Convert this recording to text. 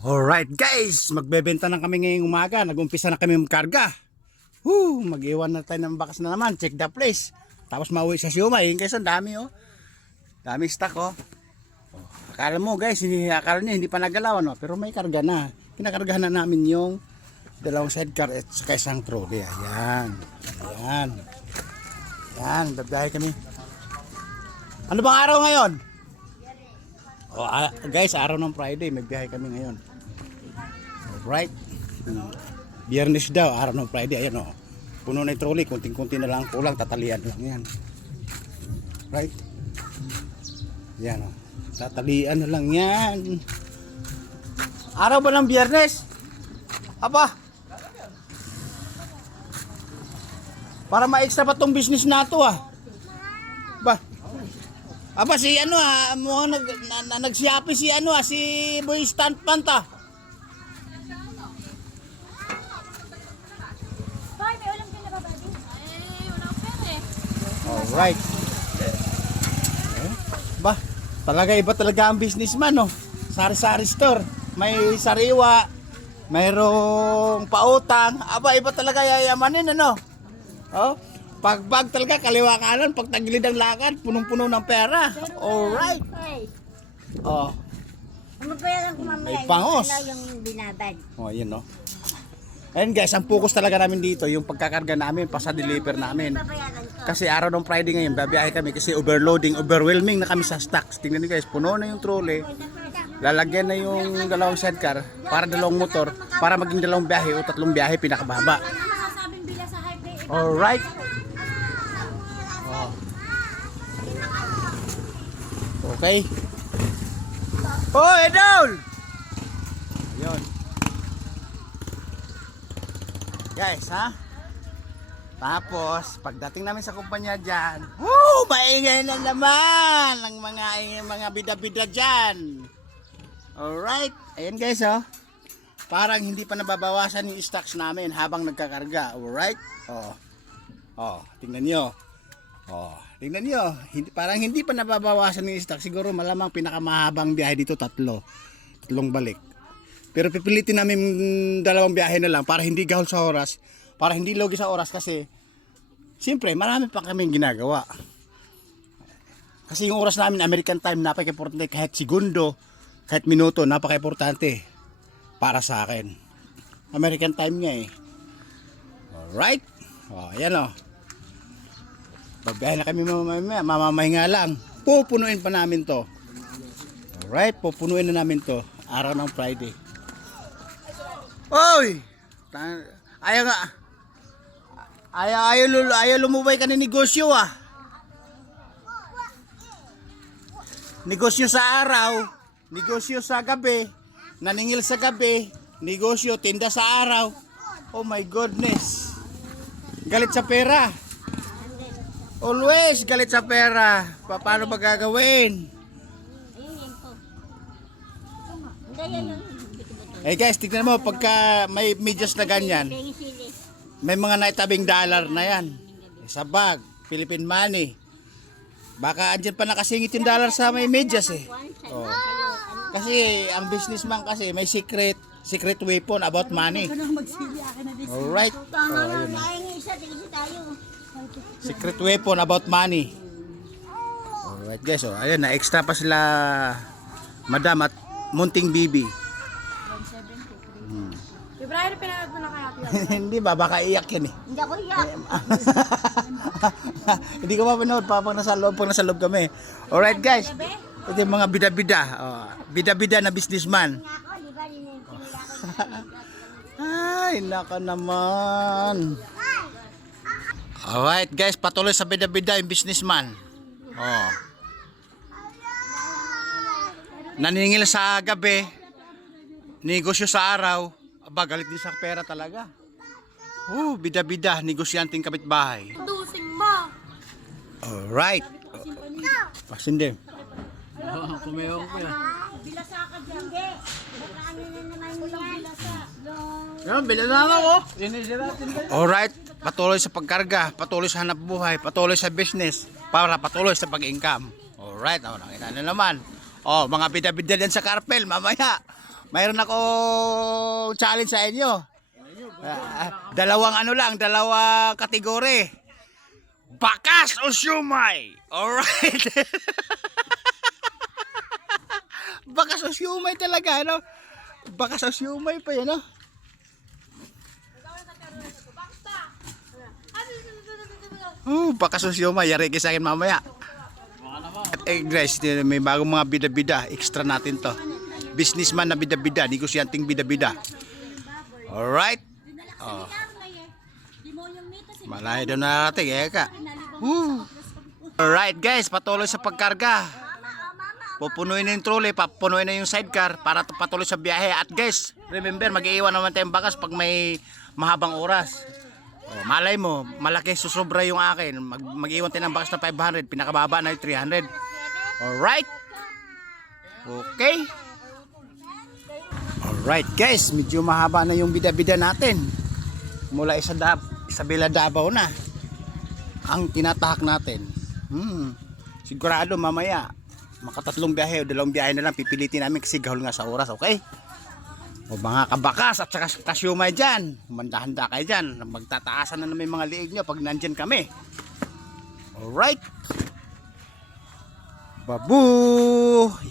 Alright guys, magbebenta na kami ngayong umaga. Nag-umpisa na kami magkarga. Mag-iwan na tayo ng bakas na naman. Check the place. Tapos mauwi sa siumay. Guys, ang dami oh. Dami stock oh. Akala mo guys, akala niya hindi pa nagalawan oh. Pero may karga na. Kinakargahan na namin yung dalawang sidecar at saka isang trolley. Ayan. Ayan. Ayan, babiyahe kami. Ano bang araw ngayon? Oh, guys, araw ng Friday, may biyahe kami ngayon. Alright. Biyernes daw, araw ng Friday. Ayan o. Puno na yung trolley, kunting-kunti na lang kulang, tatalian lang yan. Right? Yan o. Tatalian na lang yan. Araw ba ng Biyernes? Aba. Para ma-extra pa tong business na to ah. Ba. Aba si ano mukhang nagsiyapi si si Boy Stuntman ta. Boy, may ulam din na ba, buddy? Ay, walang pera eh. Alright. Ba, talaga iba talaga ang businessman no. Sari-sari store. May sariwa, mayroong pautang. Aba, iba talaga yayamanin ano. Oh, pagbag talaga kaliwa kanan, pag tagilid ang lakad, punong-puno ng pera. Alright. Oh. Ano pa yan kung mamaya? May pangos. Yung binabad. Oh, yun no. Ayun guys, ang focus talaga namin dito yung pagkakarga namin, pasa-deliver namin. Kasi araw ng Friday ngayon, babiyahe kami kasi overloading, overwhelming na kami sa stocks. Tingnan niyo guys, puno na yung trolley. Lalagyan na yung dalawang sidecar para dalawang motor, para maging dalawang biyahe o tatlong biyahe pinakababa. Alright. Oh. Okay. Oh, Edol! Ayun. Guys, ha? Tapos, pagdating namin sa kumpanya dyan, maingay na naman ang mga bida-bida dyan. Alright. Ayan guys, oh. Parang hindi pa nababawasan yung stocks namin habang nagkakarga. Alright? Oh. Oh, tingnan niyo. Oh, tingnan niyo. Parang hindi pa nababawasan yung stocks. Siguro malamang pinakamahabang biyahe dito tatlong balik. Pero pipilitin namin dalawang biyahe na lang para hindi gahol sa oras, para hindi logi sa oras kasi siyempre marami pa kaming ginagawa. Kasi yung oras namin American time napaka-importante, kahit segundo, kahit minuto napaka-importante para sa akin. American time nga eh. Alright. Oh, ayan o. Pagbiyahe na kami mamamahinga lang. Pupunuin pa namin to. Alright, pupunuin na namin to. Araw ng Friday. Oy! Ayaw nga. Ayaw lumubay ka ng negosyo ah. Negosyo sa araw, negosyo sa gabi, naningil sa gabi, negosyo, tinda sa araw. Oh my goodness. Galit sa pera. Always galit sa pera. Paano ba gagawin? Eh guys, tignan mo pagka may medyas na ganyan. May mga naitabing dollar na yan. Sa bag, Philippine money. Baka andyan pa nakasingit yung dollar sa may medyas eh. Oh. Kasi ang businessman kasi may secret weapon about money. Alright. Oh, secret weapon about money. Alright guys, oh, ayun na extra pa sila Madam at Munting Bibi. Ibrahim, pinanood mo na kaya? Hindi ba? Baka iyak yan eh. Hindi ako iyak. Hindi ko mapanood pa pag nasa loob kami. Alright guys. Ito yung mga bida-bida. Oh, bida-bida na businessman. Ay, naka naman. Alright guys, patuloy sa bida-bida yung businessman. Oh. Naningil sa gabi, negosyo sa araw. Aba, galit din sa pera talaga. Bida-bida, negosyanteng kapitbahay. Dusing mo. Alright. Pasinde. Kumayong ko yan. Bilasa ka dyan. Hindi. Baka ano na naman yan. Bilasa. Yan, bilasan ako. Alright. Patuloy sa pagkarga, patuloy sa hanap buhay, patuloy sa business, para patuloy sa pag-income. Alright, nakita na naman. Oh, mga bida-bida din sa karpel, mamaya. mayroon ako challenge sa inyo. Dalawang kategori. Bakas o siumay. Alright. Bakas o siumay talaga, ano? Bakas o siumay pa yan, no? Bakas o siumay. Yari kayo sa akin mamaya. Guys, may bagong mga bida-bida. Extra natin to. Businessman na bida-bida. Negosyanting bida-bida. Alright. Oh. Malay doon natin, ka. Alright guys, patuloy sa pagkarga. Pupunuin na yung trolley, papunuin na yung sidecar para patuloy sa biyahe. At guys, remember, mag-iiwan naman tayong bakas pag may mahabang oras. Oh, malay mo, malaki susobra yung akin. Mag-iwan tayo ng bakas na 500, pinakababa na yung 300. Alright. Okay. Alright guys, medyo mahaba na yung bida-bida natin. Mula Isabela Davao na ang tinatahak natin. Sigurado mamaya makatatlong biyahe o dalawang biyahe na lang pipilitin namin kasi gahol nga sa oras, okay? O mga kabakas at saka kasyumay dyan, mandahanda kayo dyan, magtataasan na naman mga liig nyo pag nandyan kami. Alright. Babuy!